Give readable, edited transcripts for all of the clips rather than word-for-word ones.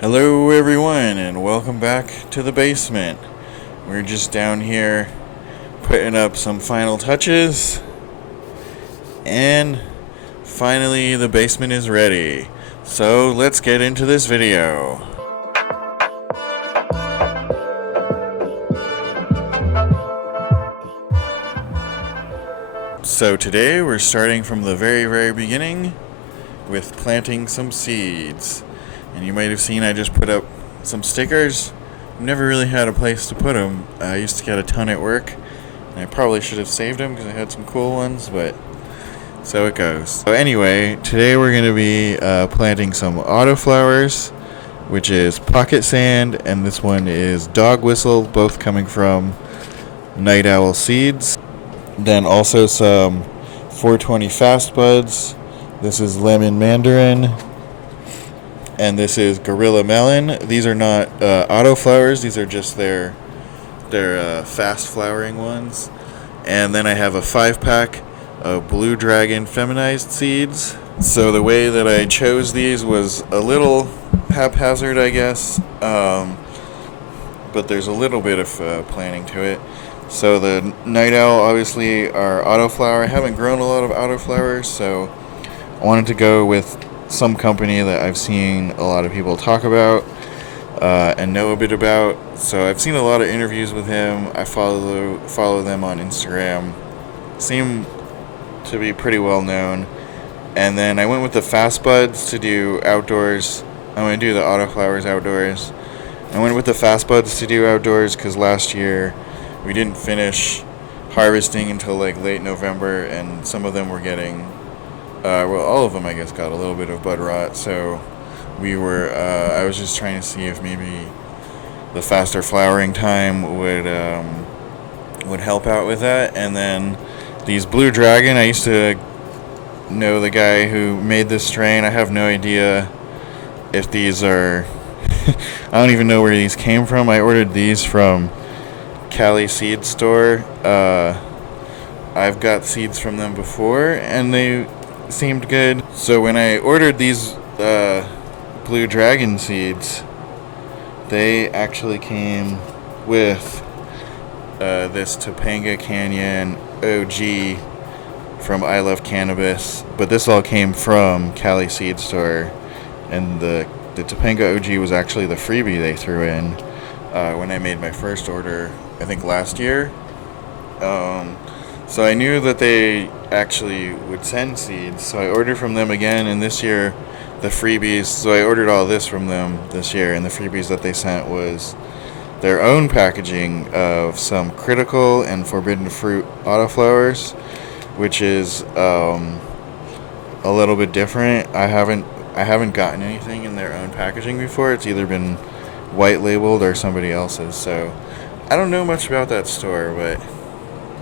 Hello everyone and welcome back to the basement. We're just down here putting up some final touches and finally the basement is ready. So let's get into this video. So today we're starting from the very beginning with planting some seeds. And you might have seen I just put up some stickers. Never really had a place to put them. I used to get a ton at work, and I probably should have saved them because I had some cool ones, but so it goes. So anyway, today we're going to be planting some autoflowers, which is pocket sand, and this one is dog whistle, both coming from night owl seeds. Then also some 420 fast buds. This is lemon mandarin. And this is Gorilla Melon. These are not autoflowers. These are just their fast flowering ones. And then I have a 5-pack of Blue Dragon feminized seeds. So the way that I chose these was a little haphazard, I guess. But there's a little bit of planning to it. So the night owl obviously are autoflower. I haven't grown a lot of autoflowers, so I wanted to go with some company that I've seen a lot of people talk about and know a bit about. So I've seen a lot of interviews with him. I follow them on Instagram. Seem to be pretty well known. And then I went with the fast buds to do outdoors. I'm going to do the autoflowers outdoors. I went with the fast buds to do outdoors because last year we didn't finish harvesting until like late November, and some of them were getting all of them, I guess, got a little bit of bud rot, so I was just trying to see if maybe the faster flowering time would help out with that. And then these Blue Dragon, I used to know the guy who made this strain. I have no idea if these are, I don't even know where these came from. I ordered these from Cali Seed Store. I've got seeds from them before, and they seemed good. So when I ordered these Blue Dragon seeds, they actually came with this Topanga Canyon OG from I Love Cannabis, but this all came from Cali Seed Store, and the Topanga OG was actually the freebie they threw in when I made my first order, I think last year. So I knew that they actually would send seeds, so I ordered from them again, and this year the freebies, so I ordered all this from them this year, and the freebies that they sent was their own packaging of some critical and forbidden fruit autoflowers, which is a little bit different. I haven't gotten anything in their own packaging before. It's either been white labeled or somebody else's, so I don't know much about that store, but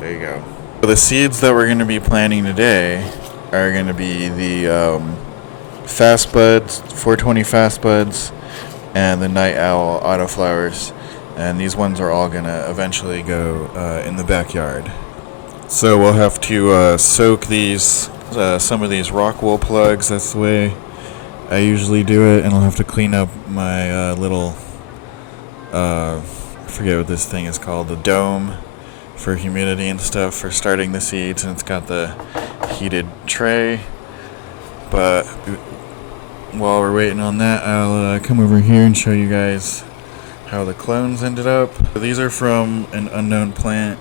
there you go. The seeds that we're going to be planting today are going to be the fast buds, 420 fast buds, and the night owl autoflowers. And these ones are all going to eventually go in the backyard. So we'll have to soak these, some of these rock wool plugs. That's the way I usually do it. And I'll have to clean up my little, I forget what this thing is called, the dome for humidity and stuff for starting the seeds, and it's got the heated tray. But while we're waiting on that, I'll come over here and show you guys how the clones ended up. These are from an unknown plant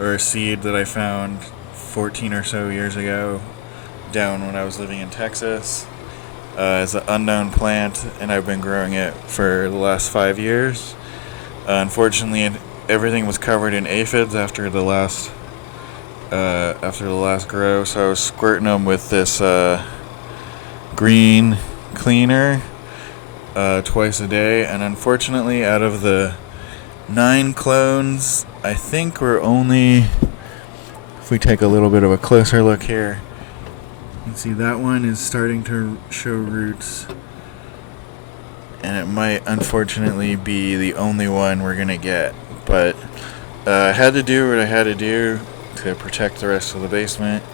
or a seed that I found 14 or so years ago down when I was living in Texas. It's an unknown plant, and I've been growing it for the last 5 years. Unfortunately, everything was covered in aphids after the last grow, so I was squirting them with this green cleaner twice a day, and unfortunately, out of the 9 clones, I think we're only, if we take a little bit of a closer look here, you can see that one is starting to show roots, and it might unfortunately be the only one we're gonna get. But I had to do what I had to do to protect the rest of the basement.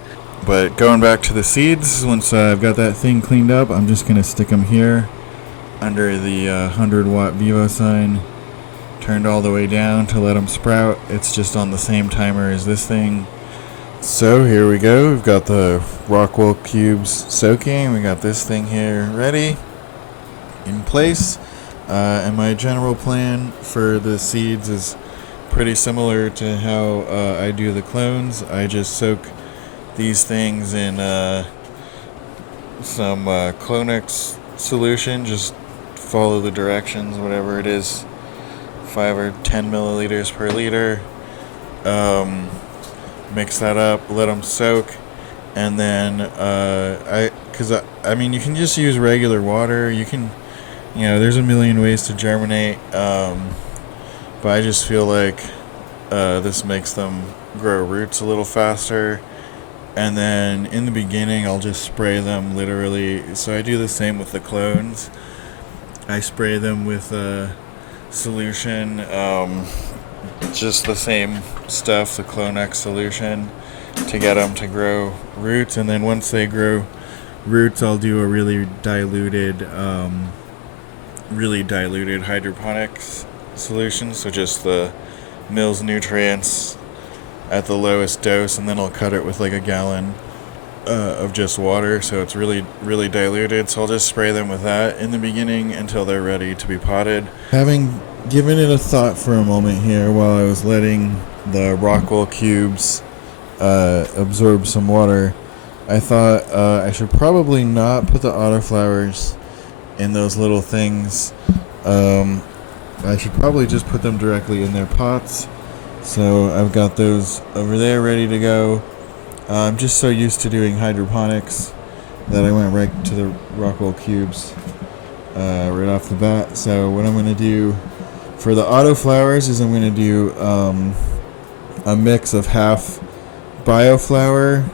But going back to the seeds, once I've got that thing cleaned up, I'm just going to stick them here under the 100-watt Vivo sign, turned all the way down to let them sprout. It's just on the same timer as this thing. So here we go. We've got the Rockwell cubes soaking. We got this thing here ready, in place. And my general plan for the seeds is pretty similar to how I do the clones. I just soak these things in some Clonex solution. Just follow the directions, whatever it is, 5 or 10 milliliters per liter. Mix that up, let them soak, and then I mean, you can just use regular water. You can, there's a million ways to germinate, but I just feel like this makes them grow roots a little faster. And then in the beginning, I'll just spray them literally. So I do the same with the clones. I spray them with a solution, just the same stuff, the Clonex solution, to get them to grow roots. And then once they grow roots, I'll do a really diluted hydroponics solution. So just the Mills nutrients at the lowest dose, and then I'll cut it with like a gallon of just water, so it's really, really diluted. So I'll just spray them with that in the beginning until they're ready to be potted. Having given it a thought for a moment here while I was letting the Rockwell cubes absorb some water, I thought I should probably not put the autoflowers in those little things. I should probably just put them directly in their pots. So I've got those over there ready to go. I'm just so used to doing hydroponics that I went right to the Rockwell cubes right off the bat. So what I'm going to do for the autoflowers is I'm going to do a mix of half bioflower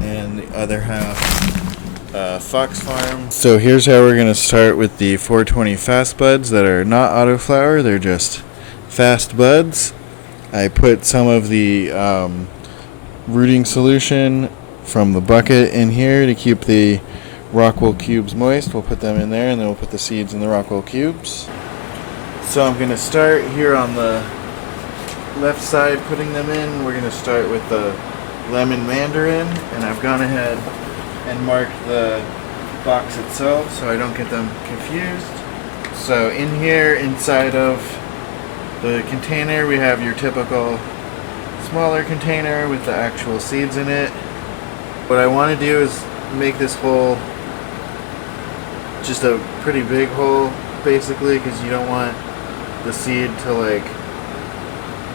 and the other half Fox Farm. So here's how we're going to start with the 420 fast buds that are not autoflower. They're just fast buds. I put some of the rooting solution from the bucket in here to keep the Rockwell cubes moist. We'll put them in there, and then we'll put the seeds in the Rockwell cubes. So I'm going to start here on the left side putting them in. We're going to start with the lemon mandarin, and I've gone ahead and marked the box itself so I don't get them confused. So in here, inside of the container, we have your typical smaller container with the actual seeds in it. What I want to do is make this hole just a pretty big hole, basically, because you don't want the seed to like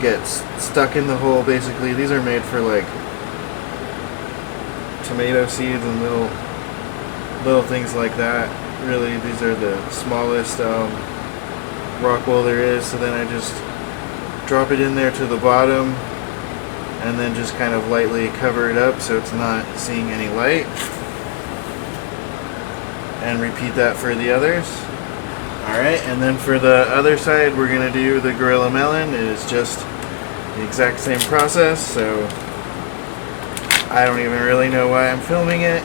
get stuck in the hole. Basically, these are made for like tomato seeds and little things like that. Really, these are the smallest Rockwell there is. So then I just drop it in there to the bottom and then just kind of lightly cover it up so it's not seeing any light, and repeat that for the others. Alright, and then for the other side we're going to do the Gorilla Melon. It is just the exact same process, so I don't even really know why I'm filming it.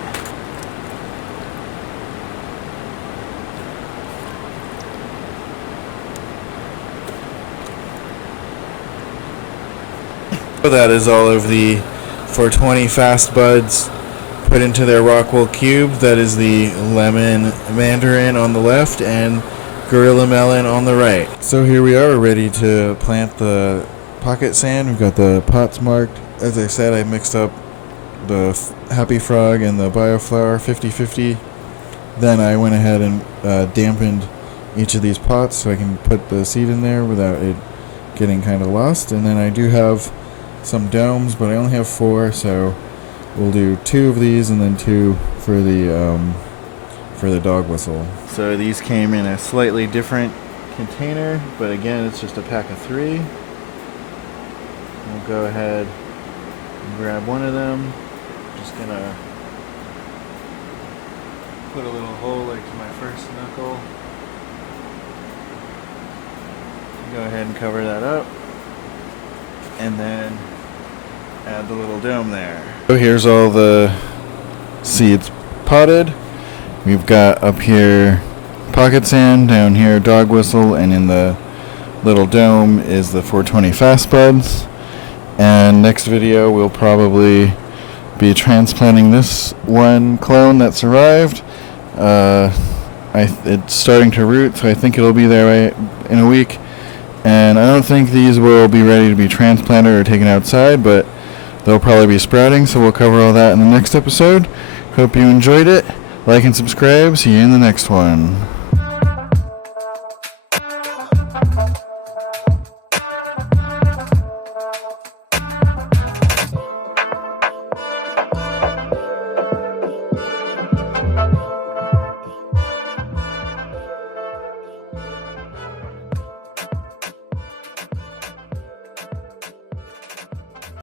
So that is all of the 420 fast buds put into their Rockwell cube. That is the lemon mandarin on the left and Gorilla Melon on the right. So here we are, ready to plant the pocket sand. We've got the pots marked. As I said, I mixed up the Happy Frog and the bioflower 50-50. Then I went ahead and dampened each of these pots so I can put the seed in there without it getting kind of lost. And then I do have some domes, but I only have 4, so we'll do 2 of these and then 2 for the dog whistle. So these came in a slightly different container, but again, it's just a pack of 3. We'll go ahead and grab one of them. Just gonna put a little hole like to my first knuckle. Go ahead and cover that up, and then add the little dome there. So here's all the seeds potted. We've got up here pocket sand, down here dog whistle, and in the little dome is the 420 fast buds. And next video we'll probably be transplanting this one clone that survived. It's starting to root, so I think it'll be there in a week. And I don't think these will be ready to be transplanted or taken outside, but they'll probably be sprouting, so we'll cover all that in the next episode. Hope you enjoyed it. Like and subscribe. See you in the next one.